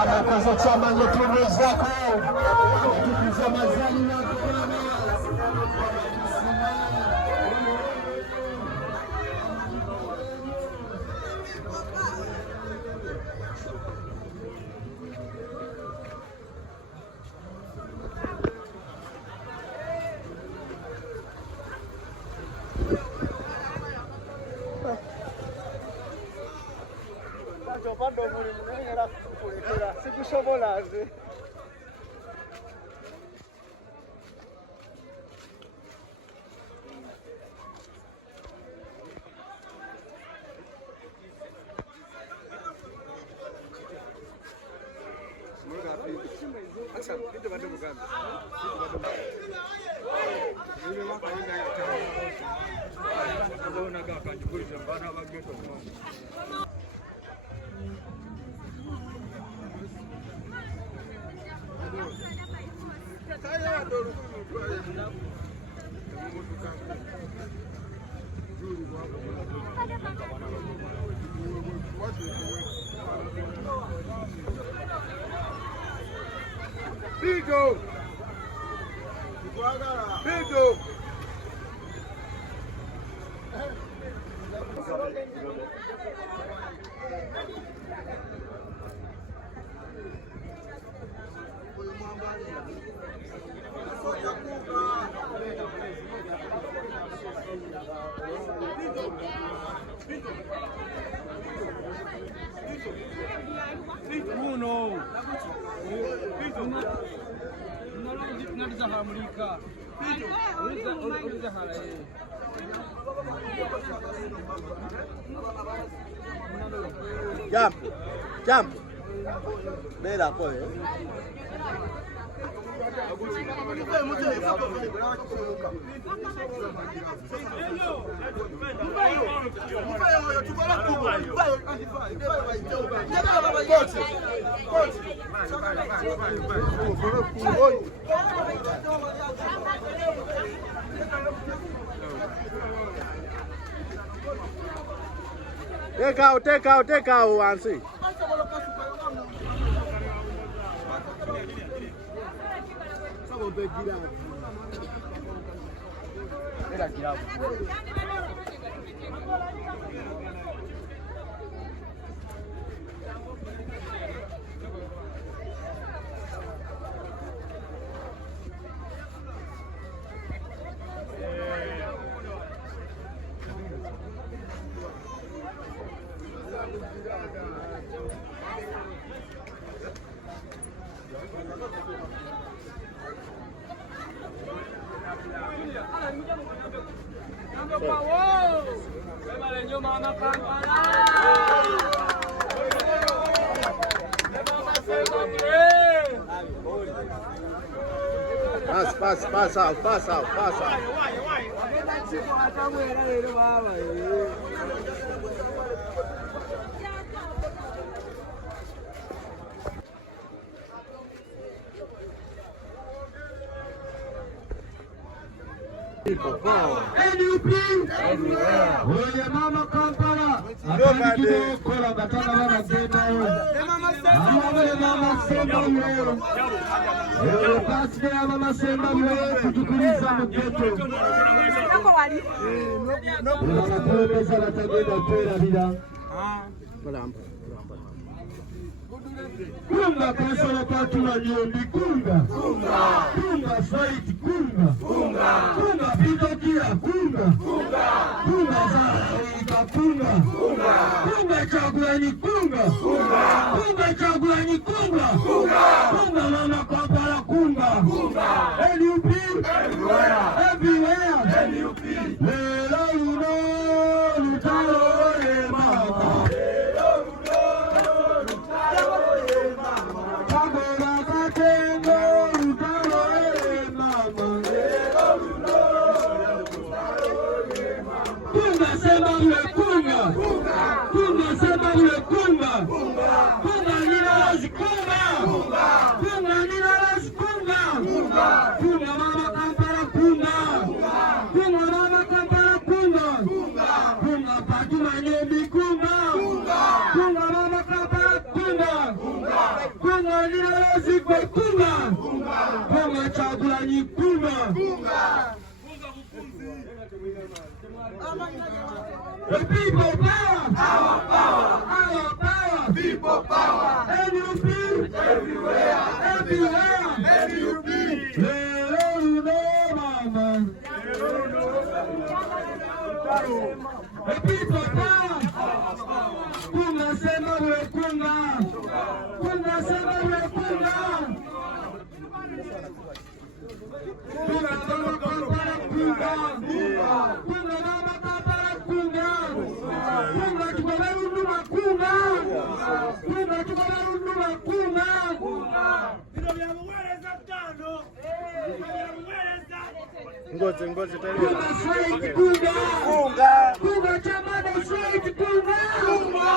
Amekosa chama nyekundu zako kukuza mazani na Jopando muri munengera kurekera sikushoboraze Asa ndio bado muganda Ndio maka yinga ya tawo Ndio naga kanjukuriza bana bageto Pito! Pito! Uno. Unaliza hamrika. Uliza hala yeye. Jump. Jump. Bela kwa wewe. Take out, Ansi. Pass out. NUP Oye mama Kampala Akani kola batana wana zeta Oye mama Semba Oye Pasike ya mama Semba Oye kutukuliza mgeto Unakapeleza na tagenda upera bila Kunga kasala patu wa nyombi kunga fight kunga pitokia kunga zaika kunga chagulani kunga chagulani kunga mama Kampala kunga NUP everywhere NUP lelo luno lutalo mama Mama kunga. Kunga Kyagulanyi kunga. The people power. Our power. Our power. People power. NUP. Everywhere. Everywhere. NUP. Lelo uno mama. The people power. Kunga sema we kunga. Kunga sema we kunga. Kunga mama kampala kunga. Kunga mama kampala kunga. Kunga tukabali unduma kunga. Kunga tukabali unduma kunga. Ngozi tayari. Kunga straight kunga. Kunga. Kunga chamada straight kunga. Kunga.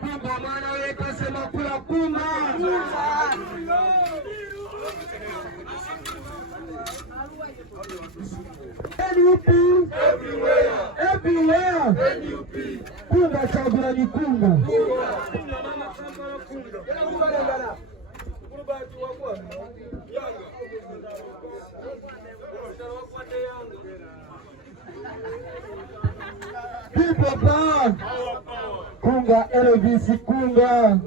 Kunga mwana weka sema kula kunga. NUP. Everywhere. Everywhere. NUP. Kunga Kyagulanyi kunga. People power. Kunga LVC kunga.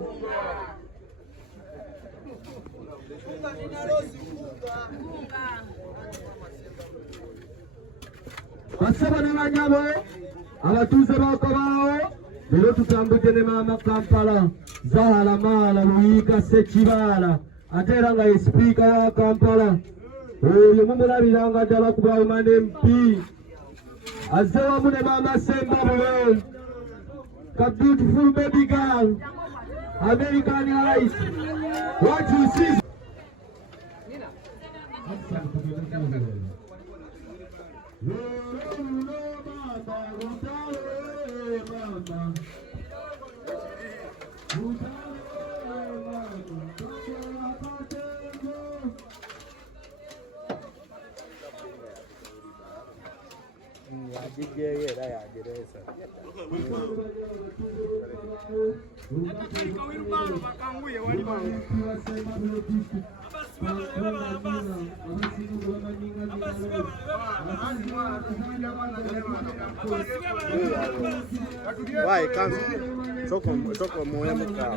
Basaba n'abanyabo abatuuze b'Akabaawo leero tutambudde ne maama Kampala Zahara Maala Luyiga Ssekibaala ate era nga ye sipiika wa Kampala oyo mumulabiranga ddala ku Bawomani MP azze wamu ne maama Sembabule ka beautiful baby girl American eyes what you see Vai, canso. Soko muhimu kwa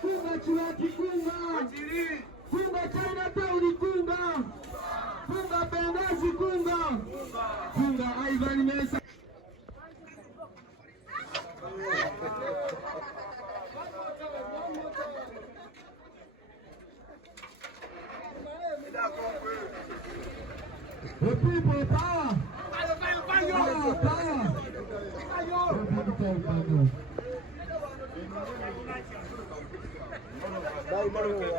Kunga Chirati kunga. Kunga Chinatown kunga. Kunga Benghazi kunga. Kunga Ivan Mesa. The people power. People power. People power. Our power.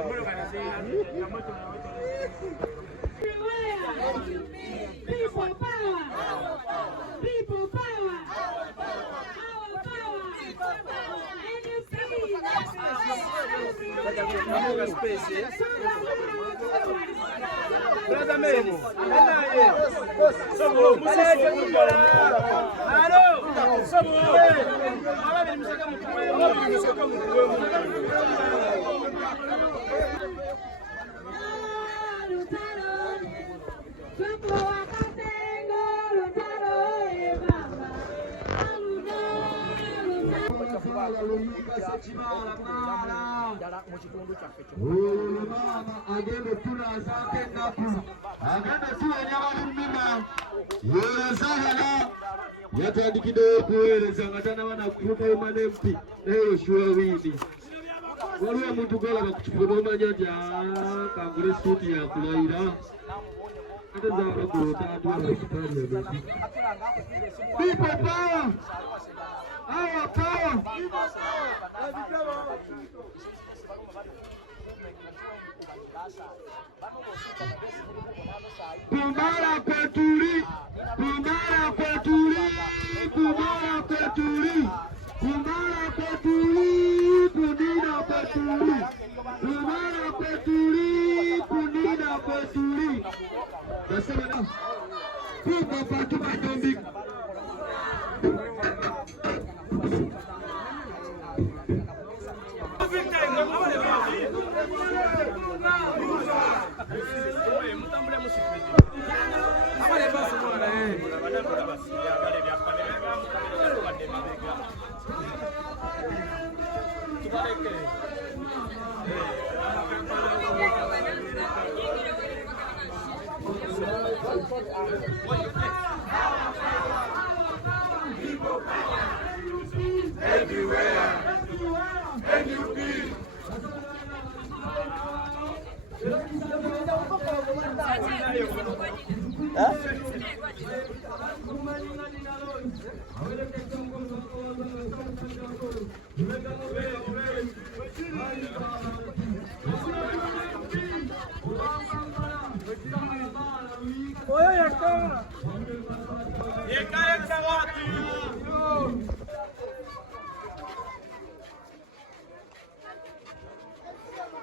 Brother Mary, Somo, agenda tulazaako ennaku agenda tuwenya balumima yerazahana yatandikiddeyo okuweereza nga tanabana kutuuka Bawomani MP naye Yoshua Windi waliwo omuntu gwalaba ku kifo n'omanya nti kangula essuuti yakulayira ate zaabagulota atwala ekipaliamenti. People power! Our power! Kumara kwetuli, kumara kwetuli, kumara kwetuli, kumara kwetuli, kunina kwetuli, kumara kwetuli, kunina kwetuli. Nasema na kuko patu matombi.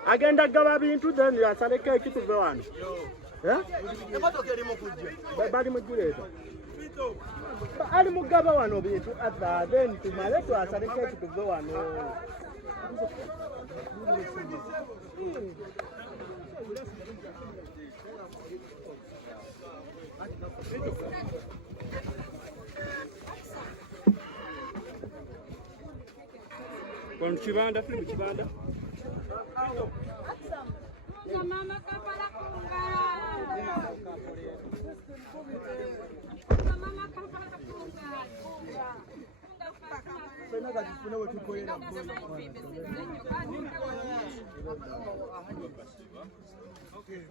agenda gaba bintu then yasaleka ekituve wano bali mujuleta ali mugaba wano bintu atha then tumale twasaleka ekituve wano kwa mchibanda tuli mchibanda mama kapala kungara mama kapala kungara pena kujifuna wetu koyera okay